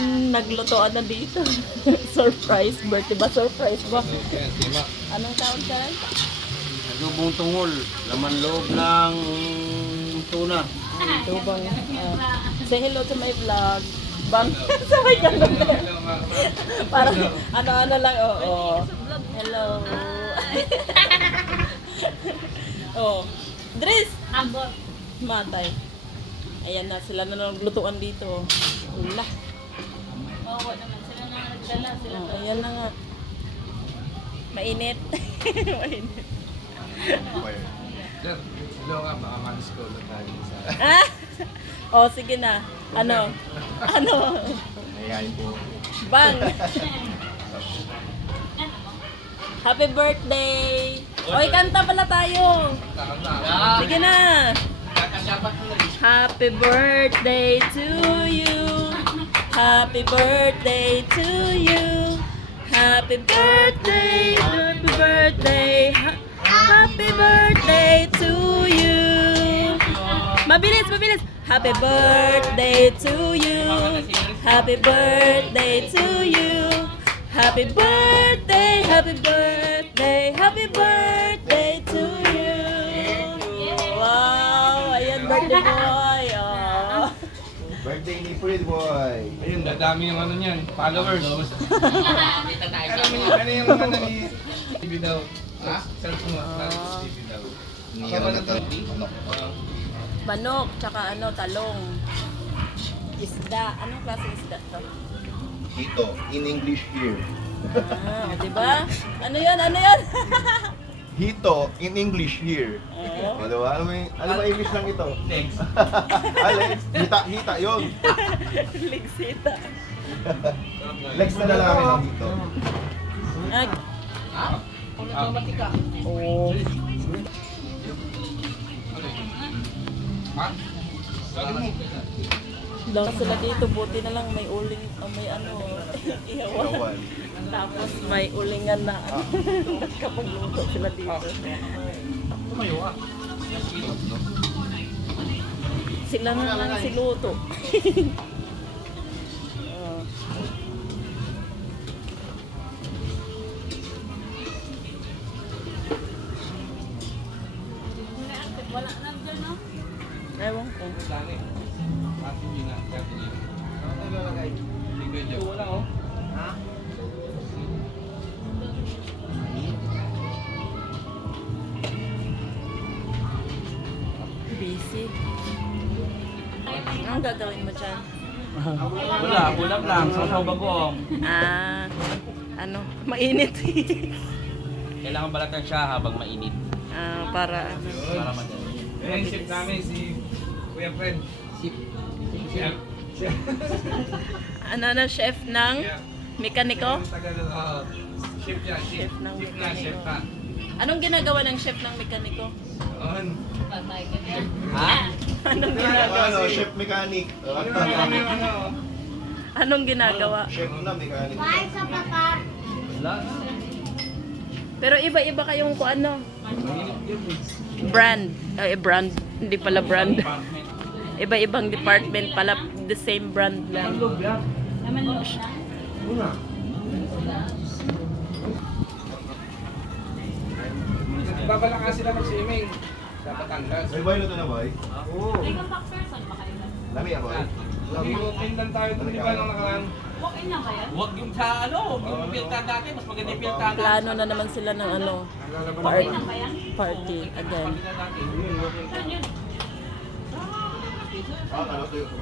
naglutoan na dito. Surprise birthday ba? Surprise ba? Anong taon ka? Adobong tungol, laman loob ng tuna. Ito bang, say hello to my vlog. Bang, sabay ka na. Parang ano-ano lang, oo. Hello. Oh, Dres! Ambot. Matay. Ayan na, sila na naglutuan dito. Ula. Oo naman, sila na nagdala. Sila Oh, ayan na nga. Mainit. Mainit. Sir, hello nga, baka ma-discount na tayo sa... Ah? Oh, sige na. Ano? Ano? Ayayin po. Bang! Happy birthday! Oy, kanta pala tayo! Sige na! Happy birthday to you! Happy birthday to you! Happy birthday! Happy birthday! Happy birthday to you! Mabilis, mabilis! Happy birthday to you! Happy birthday to you! Happy birthday! Happy birthday! Happy birthday to you! Wow! Ayan, birthday boy! Oh. Birthday ni Pretty Boy. Ayun, dadami yung ano niyan, followers. Ano yung ano ni TV daw? Ha? Search mo, TV daw. Manok, tsaka ano, talong. Isda. Anong klase isda to? Ito, in English here. Ah, di ba? Ano yan? Ano yan? Hito, in English here. Oo. O, diba? Ano ba English lang ito? Next. Alex, hita yun. Ligsita. Lex na lalaki lang dito. Ag. Oh. Oh. Ha? Sabi mo. Lang sila dito, buti na lang may uling, may ano, ihawan. Ihawan. Tapos may ulingan na nakapagluto sila dito. Tumayo ka. Sila na lang siluto. Oh. wala na dyan, no? Ewan ko. Lani. Pati yun na. Pati yun. Ano lalagay? Liga dyan. Wala oh. Ha? Busy. Anong gagawin mo dyan? Wala, ulam lang. Sasaw bagong. Ah, ano? Mainit. Kailangan balatan siya habang mainit. Ah, para ano. Para madali. Eh, chef namin si Kuya Fred. Chef. Ano na chef ng mekaniko? Chef yan, chef. Chef ng Chef na, chef mekaniko. pa. Anong ginagawa ng chef ng mekaniko? On. Patay ka dyan. Ha? Anong ginagawa? Ano, chef mechanic. Ano? Anong ginagawa? Chef na mechanic. Wala na. Pero iba-iba kayong kung ano. Brand. Ay, brand. Hindi pala brand. Iba-ibang department pala. The same brand lang. Naman loob na. Una. Babala nga sila mag-swimming sa Batangas. May boy na ito na boy? Oo. May contact person ba kayo? Lami ako eh. Walk-in lang tayo doon, di ba, nung nakaraan? Walk-in lang kaya? Huwag yung sa ano, yung filter dati, mas maganda yung filter dati. Plano na naman sila ng ano. Walk-in lang ba yan? Party again. Saan yun? Ah, ano ito yung